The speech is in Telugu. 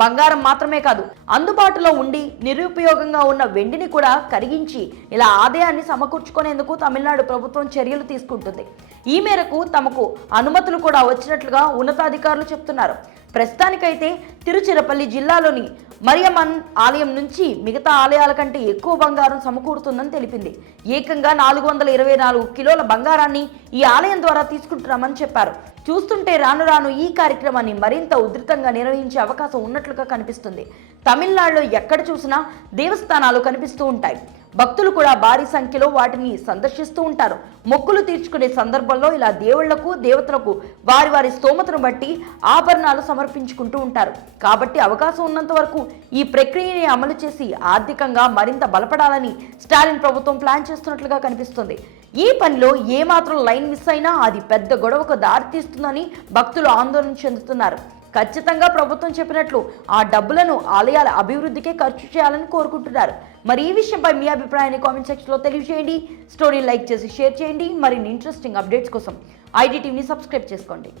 బంగారం మాత్రమే కాదు, అందుబాటులో ఉండి నిరుపయోగంగా ఉన్న వెండిని కూడా కరిగించి ఇలా ఆదాయాన్ని సమకూర్చుకునేందుకు తమిళనాడు ప్రభుత్వం చర్యలు తీసుకుంటుంది. ఈ మేరకు తమకు అనుమతులు కూడా వచ్చినట్లుగా ఉన్నతాధికారులు చెప్తున్నారు. ప్రస్తుతానికైతే తిరుచిరపల్లి జిల్లాలోని మరియమ్మన్ ఆలయం నుంచి మిగతా ఆలయాల కంటే ఎక్కువ బంగారం సమకూరుతుందని తెలిపింది. ఏకంగా 424 కిలోల బంగారాన్ని ఈ ఆలయం ద్వారా తీసుకుంటున్నామని చెప్పారు. చూస్తుంటే రాను రాను ఈ కార్యక్రమాన్ని మరింత ఉధృతంగా నిర్వహించే అవకాశం ఉన్నట్లుగా కనిపిస్తుంది. తమిళనాడులో ఎక్కడ చూసినా దేవస్థానాలు కనిపిస్తూ ఉంటాయి. భక్తులు కూడా భారీ సంఖ్యలో వాటిని సందర్శిస్తూ ఉంటారు. మొక్కులు తీర్చుకునే సందర్భంలో ఇలా దేవుళ్లకు దేవతలకు వారి వారి స్తోమతను బట్టి ఆభరణాలు సమర్పించుకుంటూ ఉంటారు. కాబట్టి అవకాశం ఉన్నంత వరకు ఈ ప్రక్రియని అమలు చేసి ఆర్థికంగా మరింత బలపడాలని స్టాలిన్ ప్రభుత్వం ప్లాన్ చేస్తున్నట్లుగా కనిపిస్తుంది. ఈ పనిలో ఏమాత్రం లైన్ మిస్ అయినా అది పెద్ద గొడవకు దారితీస్తుందని భక్తులు ఆందోళన చెందుతున్నారు. ఖచ్చితంగా ప్రభుత్వం చెప్పినట్లు ఆ డబ్బులను ఆలయాల అభివృద్ధికే ఖర్చు చేయాలని కోరుకుంటున్నారు. మరి ఈ విషయంపై మీ అభిప్రాయాన్ని కామెంట్ సెక్షన్లో తెలియజేయండి. స్టోరీ లైక్ చేసి షేర్ చేయండి. మరిన్ని ఇంట్రెస్టింగ్ అప్డేట్స్ కోసం IDTVని సబ్స్క్రైబ్ చేసుకోండి.